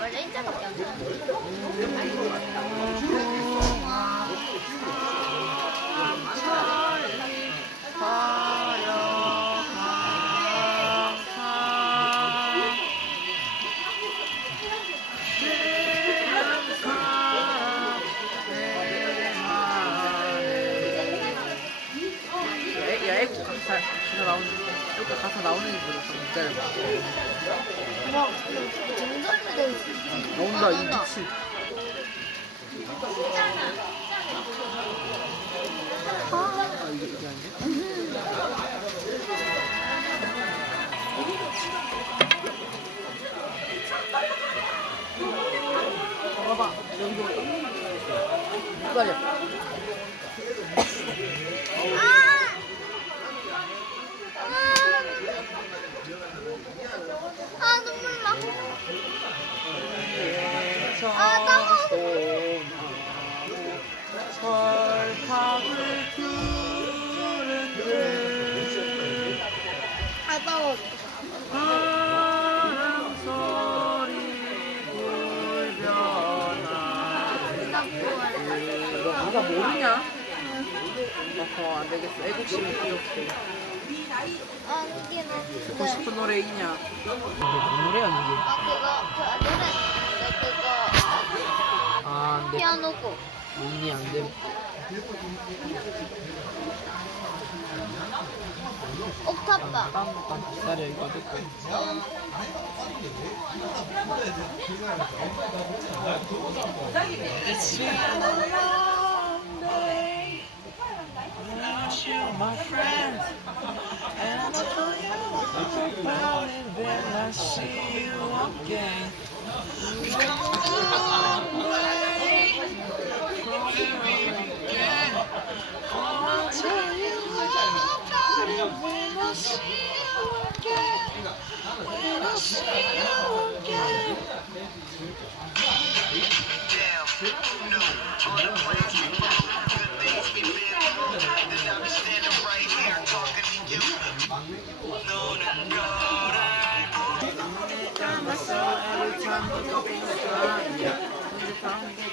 원래 인자밖에 안 돼. 가사 나오는 게 뭐였어? 기다려봐. 막 등산대 나온다 이 미친. 아 이게 아닌데? 봐봐 여기도 기다려. 아 눈물 나. 설탕을 부른들 아 따워. 바람 소리 불려나. 너 누가 모르냐? 어허 안되겠어. 애국심이 필요 없어. 아 이게 나. 듣고 싶은 노래 있냐? 이게 뭔 노래야 이게? 아 그거 노래. 그거 아 안돼. 피아노곡. 언니 안돼. 옥탑방. 잠깐 기다려 이거 듣고. It's been a long day without you, my friend, and I tell you about it when I see you again. It's been a long way from you again. I'll tell you about it when I see you again. When I see you again. Every time you go inside, yeah. When you found me,